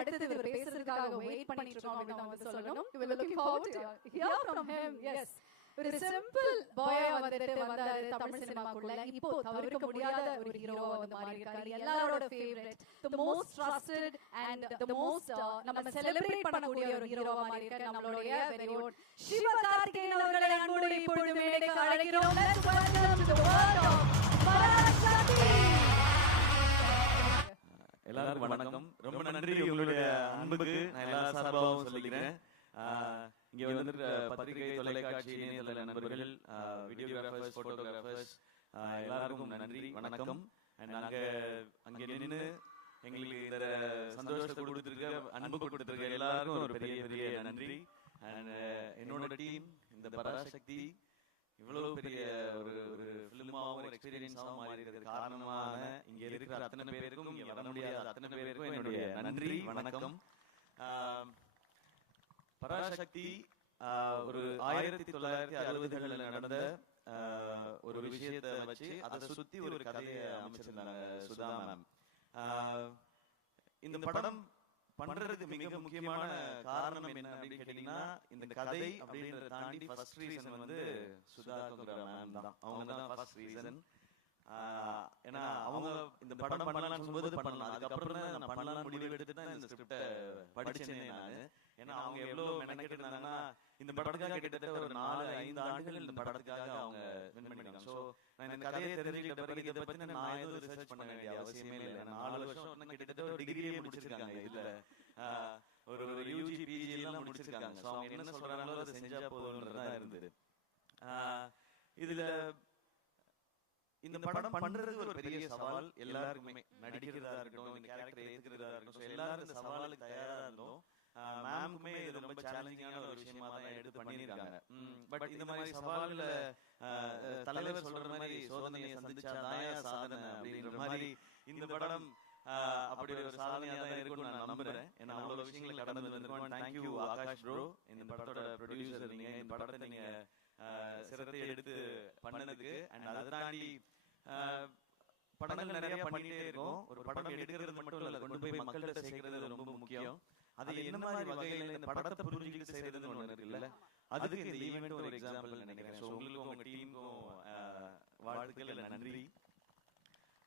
அடுத்து இவர் பேசுறதுக்காக வெயிட் பண்ணிட்டு இருக்கோம் அப்படின்னு வந்து சொல்லணும். You were looking forward to hear from him. Yes. ஒரு சிம்பிள் பாயா வந்துட்டு வந்தாரு தமிழ் சினிமாக்குள்ள. இப்போ தவிர்க்க முடியாத ஒரு ஹீரோவா வந்து மாறி இருக்காரு. எல்லாரோட favourite, the most trusted and the most நம்ம செலிப்ரேட் பண்ணக்கூடிய ஒரு ஹீரோவா மாறி இருக்காரு. நம்மளுடைய very own சிவகார்த்திகேயன் அவர்களை அன்போடு இப்பொழுது மேடைக்கு அழைக்கிறோம். Let's welcome to the world of Parasakthi. எல்லாருக்கும் வணக்கம். ரொம்ப நன்றி உங்களுடைய அன்புக்கு நான் எல்லா சார்பாகவும் சொல்லிக்கிறேன். இங்க வந்து பத்திரிகை, தொலைக்காட்சி, இணையதள நண்பர்கள், வீடியோகிராஃபர்ஸ், போட்டோகிராஃபர்ஸ் எல்லாருக்கும் நன்றி, வணக்கம். நாங்க அங்கே நின்று எங்களுக்கு இந்த சந்தோஷத்தை கொடுத்துருக்க, அன்பு கொடுத்துருக்க எல்லாருக்கும் ஒரு பெரிய பெரிய நன்றி. அண்ட் என்னோட டீம் இந்த பராசக்தி இவ்வளவு பெரிய ஒரு ஃபிலிமாவும் ஒரு எக்ஸ்பீரியன்ஸாகவும் மாறி இருக்கிறது காரணமான இங்க இருக்கிற அத்தனை பேருக்கும், இங்க வர முடியாத அத்தனை பேருக்கும் என்னுடைய நன்றி, வணக்கம். பராசக்தி ஒரு 1960களில் நடந்த ஒரு விஷயத்தை வச்சு அதை சுத்தி ஒரு கதையை அமைச்சிருந்தாங்க சுதா மேம். இந்த படம் பண்றதுக்கு மிக முக்கியமான காரணம் என்ன அப்படின்னு கேட்டீங்கன்னா, இந்த கதை அப்படின்றத தாண்டி ஃபர்ஸ்ட் ரீசன் வந்து சுதா மேம் தான். அவங்க தான் ஃபர்ஸ்ட் ரீசன். ஏன்னா அவங்க இந்த படம் பண்ணலாம்னு சொல்லும்போது பண்ணலாம், அதுக்கப்புறம் தான் நான் பண்ணலாம் முடிவு எடுத்துட்டு தான் இந்த ஸ்கிரிப்டை படிச்சேனே நான். ஏன்னா அவங்க எவ்வளவு மெனக்கெட்டு இருந்தாங்கன்னா, இந்த படத்துக்காக கிட்டத்தட்ட ஒரு 4-5 ஆண்டுகள் இந்த படத்துக்காக அவங்க வின் பண்ணிருக்காங்க. சோ நான் இந்த கதையை தெரிஞ்சுக்கிட்ட பிறகு இதை பத்தி நான் எதுவும் ரிசர்ச் பண்ண வேண்டிய அவசியமே இல்லை. 4 வருஷம் கிட்டத்தட்ட ஒரு டிகிரியே முடிச்சிருக்காங்க. இதுல ஒரு UG PG எல்லாம் முடிச்சிருக்காங்க. சோ அவங்க என்ன சொல்றாங்களோ அதை செஞ்சா போதும்ன்றதுதான் இருந்தது. இதுல இந்த படம் பண்றது ஒரு பெரிய சவால் எல்லாருக்குமே. நடிக்கிறதா இருக்கட்டும், இந்த கேரக்டரை ஏத்துக்கிறதா இருக்கட்டும், எல்லாரும் இந்த சவாலுக்கு தயாரா இருந்தோம். மேமுக்குமே இது ரொம்ப சேலஞ்சிங்கான ஒரு விஷயமா தான் எடுத்து பண்ணிருக்காங்க. பட் இந்த மாதிரி சவால்ல தலைவர் சொல்ற மாதிரி சோதனையை சந்திச்சாதான் சாதனை அப்படின்ற மாதிரி இந்த படம் அப்படி ஒரு சாதனையா தான் இருக்கும்னு நான் நம்புறேன். ஏன்னா அவ்வளவு விஷயங்களை கடந்து வந்திருக்கோம். தேங்க்யூ ஆகாஷ் ப்ரோ, இந்த படத்தோட ப்ரொடியூசர் நீங்க, இந்த படத்தை நீங்க சிரத்தை எடுத்து பண்ணதுக்கு. அண்ட் அதை தாண்டி படங்கள் நிறைய பண்ணிட்டே இருக்கோம். ஒரு படம் எடுக்கிறது மட்டும் இல்ல, கொண்டு போய் மக்கள்கிட்ட சேர்க்கிறது ரொம்ப முக்கியம். அது என்ன மாதிரி வகையில இந்த படத்தை புரிஞ்சுக்கிட்டு செய்யறதுன்னு ஒண்ணு இருக்குல்ல, அதுக்கு இந்த ஈவென்ட் ஒரு எக்ஸாம்பிள் நினைக்கிறேன். ஸோ உங்களுக்கும் உங்க டீமுக்கும் வாழ்த்துக்கள், நன்றி.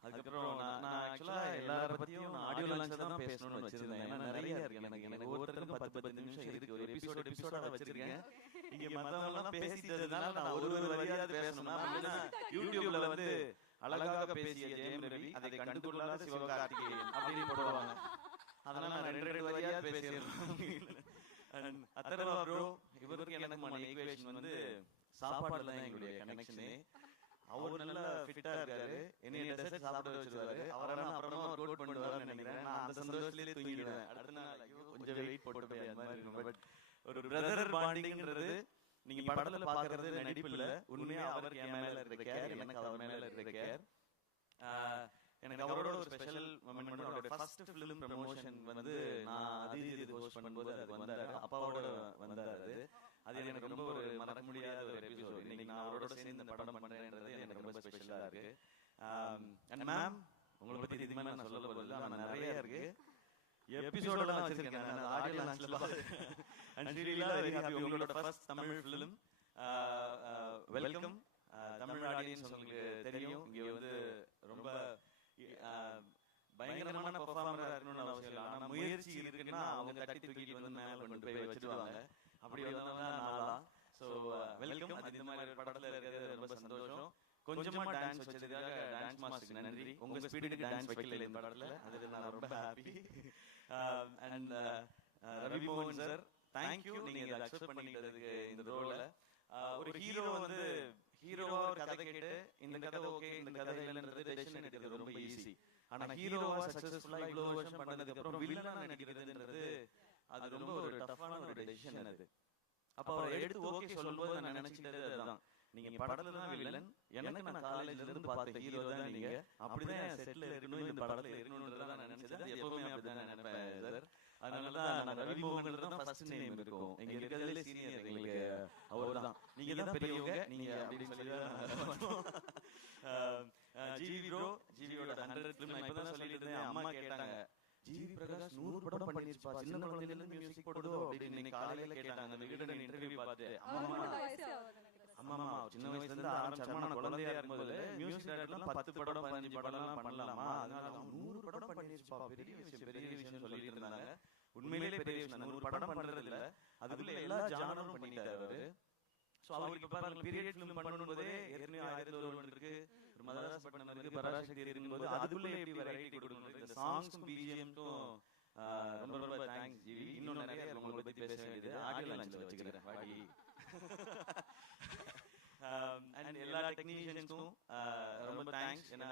அதுக்கப்புறம் நான் ஆக்சுவலா எல்லார பத்தியும் ஆடியோ லான்ச்ல தான் பேசணும்னு வச்சிருந்தேன். ஏன்னா நிறைய இருக்கு, எனக்கு ஒவ்வொருத்தருக்கும் 10-10 நிமிஷம் இருக்கு. ஒரு எபிசோடா வச்சிருக்கேன். இங்க மத்தவங்க எல்லாம் பேசிட்டதுனால நான் ஒரு வரியாவது பேசணும்னா, யூடியூப்ல வந்து அழகாக பேசிய ஜெயம் ரவி, அதை கண்டுகொள்ளாத சிவகார்த்திகேயன் அப்படின்னு போடுவாங்க. அதனால நான் 2 வரியாவது பேசிடுறேன். அத்தர்வா ப்ரோ, இவருக்கு எனக்குமான ஈக்குவேஷன் வந்து சாப்பாடுல தான் எங்களுடைய கனெக்ஷனே. அவர் நல்லா ஃபிட்டா இருக்காரு, என்னைய டெசர்ட் சாப்பிட வச்சிருவாரு. அவரான அப்புறமா கோட் பண்ணுவாருன்னு நினைக்கிறேன். நான் அந்த சந்தோஷத்திலே தூங்கிடுவேன். அடுத்த நாள் கொஞ்சம் வெயிட் போட்டு போய் அந்த மாதிரி இருக்கும். பட் ஒரு பிரதர் பாண்டிங்ன்றது நீங்க படத்துல பாக்குறது நடிப்பு இல்ல, உண்மையா அவருக்கு என் மேல இருக்க கேர், எனக்கு அவர் மேல இருக்க கேர். எனக்கு அவரோட ஒரு ஸ்பெஷல் மொமெண்ட். அவரோட ஃபர்ஸ்ட் ஃபிலிம் ப்ரமோஷன் வந்து நான் அது ஹோஸ்ட் பண்ணும்போது அது வந்தாரு, அப்பாவோட வந்தாரு. அது எனக்கு ரொம்ப ஒரு மறக்க முடியாத ஒரு எபிசோட். இன்னைக்கு நான் அவரோட சேர்ந்து இந்த படம் பண்றேன்றது எனக்கு ரொம்ப ஸ்பெஷலா இருக்கு. அண்ட் மேம், உங்களை பத்தி இதுக்கு மேல நான் சொல்ல போறதில்ல, ஆனா நிறைய இருக்கு. எபிசோடெல்லாம் வச்சிருக்கேன் நான் ஆடியோ லான்ச்ல. அண்ட் ரியலா வெரி ஹாப்பி. உங்களோட first Tamil film. Welcome. Tamil audience உங்களுக்கு தெரியும், இங்க வந்து ரொம்ப பயங்கரமான பெர்ஃபார்மரா இருக்கணும்னு அவசியம் இல்லை. ஆனா முயற்சி இருக்குன்னா அவங்க தட்டி தூக்கிட்டு வந்து மேல கொண்டு போய் வச்சிருவாங்க. அப்படி வந்தவங்க நாளா. So welcome. இந்த மாதிரி படத்துல இருக்கிறது ரொம்ப சந்தோஷம். கொஞ்சமா டான்ஸ் வச்சதுக்காக டான்ஸ் மாஸ்டருக்கு நன்றி. உங்க ஸ்பீடுக்கு டான்ஸ் வைக்கல இந்த படத்துல, அதுல நான் ரொம்ப ஹாப்பி. அண்ட் ரவி மோகன் சார், தேங்க்யூ, நீங்க இதை அக்செப்ட் பண்ணிக்கிறதுக்கு இந்த ரோல. ஒரு ஹீரோ வந்து ஹீரோவா ஒரு கதை கேட்டு இந்த கதை ஓகே, இந்த கதை இல்லைன்றது டெசிஷன் எடுக்கிறது ரொம்ப ஈஸி. ஆனா ஹீரோவா சக்சஸ்ஃபுல்லா இவ்வளவு வருஷம் பண்ணதுக்கு அப்புறம் வில்லனா நடிக்கிறதுன்றது அது ரொம்ப ஒரு டஃப்பான ஒரு டெசிஷன் அது. அப்ப அவர் எடுத்து ஓகே சொல்லும்போது நான் நினைச்சிட்டது அதுதான், நீங்க படத்துல தான் வில்லன், எனக்கு நான் காலேஜ்ல இருந்து பார்த்த ஹீரோ தான் நீங்க, அப்படிதான் செட்ல இருக்கணும், இந்த படத்துல இருக்கணும்ன்றத நான் நினைச்சது. எப்பவுமே அப்படிதான் நினைப்பேன் சார். அதனாலதான் நான் ரவி மோகன் தான் ஃபர்ஸ்ட் நேம் இருக்கும். எங்க இருக்கிறதுல சீனியர் எங்களுக்கு அவர்தான். நீங்க தான் பெரியவங்க நீங்க அப்படின்னு சொல்லி ஜிவி ப்ரோ, ஜிவியோட 100 ஃபிலிம் நான் இப்பதான் சொல்லிட்டு இருந்தேன். அம்மா கேட்டாங்க, ஜிவி பிரகாஷ் 100 படம் பண்ணிருப்பா, சின்ன குழந்தையில இருந்து மியூசிக் போடுதோ அப்படின்னு இன்னைக்கு காலையில கேட்டாங்க அந்த விகடன் இன்டர்வியூ பார்த்து. ஆமா சின்ன வயசுல இருந்து ஆரம்பிச்சாமா, நான் குழந்தையா இருக்கும்போது மியூசிக் டைரக்டர்லாம் 10 படம் 15 படம்லாம் பண்ணலாமா, அதனால 100 படம் பண்ணிருப்பா, பெரிய விஷயம் சொல்லிட்டு இருந்தாங்க. உண்மையிலேயே பெரிய விஷயம். 100 படம் பண்றது இல்ல, அதுக்குள்ள எல்லா ஜானரும் பண்ணிட்டாரு அவரு. சோ அவருக்கு பாருங்க பீரியட் ஃபிலிம் பண்ணும்போதே ஏற்கனவே 1001 இருக்கு, ஒரு மதராஸ் பட்டணம் இருக்கு, பராசக்தி இருக்கும்போது அதுக்குள்ள எப்படி வெரைட்டி கொடுக்கணும். இந்த சாங்ஸ்க்கும் பிஜிஎம்க்கும் ரொம்ப ரொம்ப தேங்க்ஸ் ஜிவி. இன்னும் நிறைய உங்களை பத்தி பேச வேண்டியது ஆடியோ லான்ச்ல வச்சுக்கிறேன் வாடி. அண்ட் எல்லா டெக்னீஷியன்ஸ்க்கும் ரொம்ப தேங்க்ஸ். ஏன்னா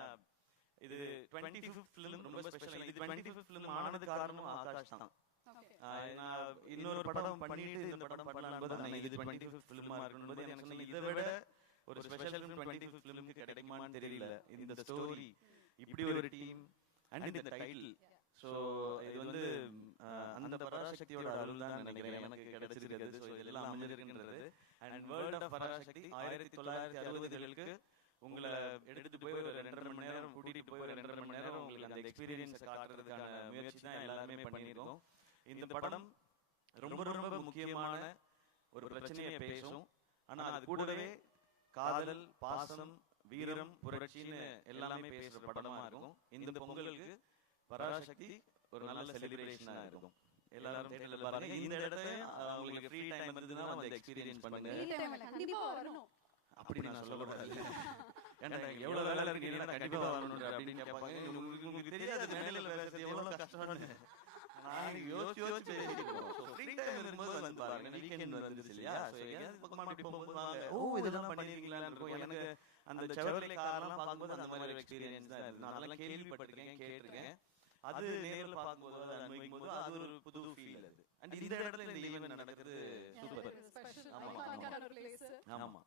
இது 25th ஃபிலிம் ரொம்ப ஸ்பெஷல். இது 25th ஃபிலிம் ஆனது காரணம் ஆகாஷ் தான். நான் இன்னொரு படம் பண்ணிட்டு இந்த படம் பண்ணலாம்போது நான் இது 25th ஃபிலிமா இருக்கும்போது எனக்கு சொன்ன இதை விட ஒரு ஸ்பெஷல் ஃபிலிம் 25th ஃபிலிமுக்கு கிடைக்குமான்னு தெரியல. இந்த ஸ்டோரி, இப்படி ஒரு டீம் அண்ட் இந்த டைட்டில். ஸோ இது வந்து அந்த பராசக்தியோட அருள் தான் நினைக்கிறேன் எனக்கு கிடைச்சிருக்கிறது. ஸோ இதெல்லாம் அமைஞ்சிருக்கின்றது. அண்ட் வேர்ல்ட் ஆஃப் பராசக்தி 1960களுக்கு உங்களை எடுத்துட்டு போய் ஒரு 2.5 மணி நேரம் கூட்டிட்டு போய் ஒரு 2.5 மணி நேரம் உங்களுக்கு அந்த எக்ஸ்பீரியன்ஸ் காட்டுறதுக்கான முயற்சி தான் எல்லாருமே பண்ணியிருக்கோம். இந்த படம் ரொம்ப ரொம்ப முக்கியமான ஒரு பிரச்சனையை பேசும். ஆனா அது கூடவே காதல், பாசம், வீரம், புரட்சின்னு எல்லாமே பேசுற படமா இருக்கும். இந்த பொங்கலுக்கு பராசக்தி ஒரு நல்ல செலிப்ரேஷனா இருக்கும். எல்லாரும் தேட்டர்ல பாருங்க. இந்த இடத்துல உங்களுக்கு ஃப்ரீ டைம் இருந்ததுன்னா வந்து எக்ஸ்பீரியன்ஸ் பண்ணுங்க. கண்டிப்பா வரணும் அப்படி நான் சொல்லக்கூடாது. ஏன்னா எவ்வளவு வேலை இருக்கு, நீங்க கண்டிப்பா வரணும் அப்படின்னு கேட்பாங்க. உங்களுக்கு தெரியாது மேடையில பேசுறது எவ்வளவு கஷ்டம்னு. நான் யோசிச்சு ஃப்ரீ டைம் இருக்கும்போது வந்து பாருங்க. வீக்கெண்ட் வந்துருச்சு இல்லையா, சோ எங்கயாவது பக்கமா அப்படி போகும்போது வாங்க, ஓ இதெல்லாம் பண்ணிருக்கீங்களான்னு இருக்கும். எனக்கு அந்த செவர்லே கார்லாம் பார்க்கும்போது அந்த மாதிரி ஒரு எக்ஸ்பீரியன்ஸ் தான் இருக்கு. நான் அதெல்லாம் கேள்விப்பட்டிருக்கேன், கேட்டிருக்கேன். அது நேர்ல பார்க்கும்போது அதை அனுபவிக்கும் போது அது ஒரு புது ஃபீல். அது அண்ட் இந்த இடத்துல இந்த ஈவென்ட் நடக்குது சூப்பர். ஆமா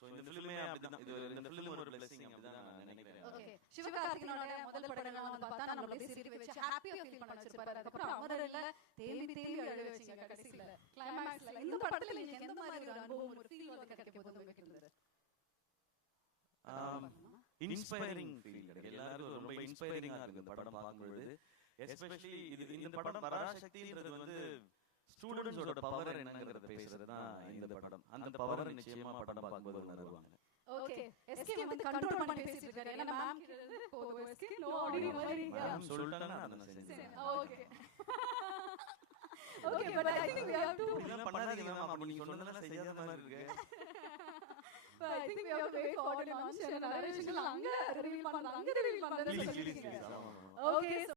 சோ இந்த ஃபிலிமே அப்படிதான். இது இந்த ஃபிலிம் ஒரு blessing அப்படிதான் நான் நினைக்கிறேன். ஓகே, சிவகார்த்திகேயனோட முதல் படம்லாம் வந்து பார்த்தா நம்மள அப்படியே சிரிக்க வச்சு ஹாப்பியா ஃபீல் பண்ண வச்சிருப்பாரு. அதுக்கப்புறம் அமரர்ல தேம்பி அழுக வச்சீங்க கடைசில கிளைமாக்ஸ்ல. இந்த படத்துல நீங்க எந்த மாதிரி ஒரு அனுபவம், ஒரு ஃபீல் வந்து கிடைக்க போகுது உங்களுக்கு இருந்தது? Inspiring feel. எல்லாரும் ரொம்ப இன்ஸ்பைரிங்கா இருக்கு இந்த படம் பார்க்கும்போது. எஸ்பெஷலி இந்த படம் பராசக்தின்றது வந்து ஸ்டூடண்ட்ஸோட பவர் என்னங்கறத பேசுறது தான் இந்த படம். அந்த பவர் நிச்சயமா படம் பார்க்கும்போது உணர்வாங்க. ஓகே, எஸ்கே வந்து கண்ட்ரோல் பண்ணி பேசிட்டு இருக்காரு. ஏன்னா மேம் கிட்ட போடு எஸ்கே நோ அப்படி மாதிரி மேம் சொல்லிட்டாங்க நான் செஞ்சேன். Okay okay, but I think we have to இதெல்லாம் பண்ணாதீங்க மேம், அப்ப நீங்க சொன்னதெல்லாம் செய்யாத மாதிரி இருக்கு. But I think we have to wait for the launch and நிறைய விஷயங்கள் அங்க ரிவீல் பண்றாங்க. Okay.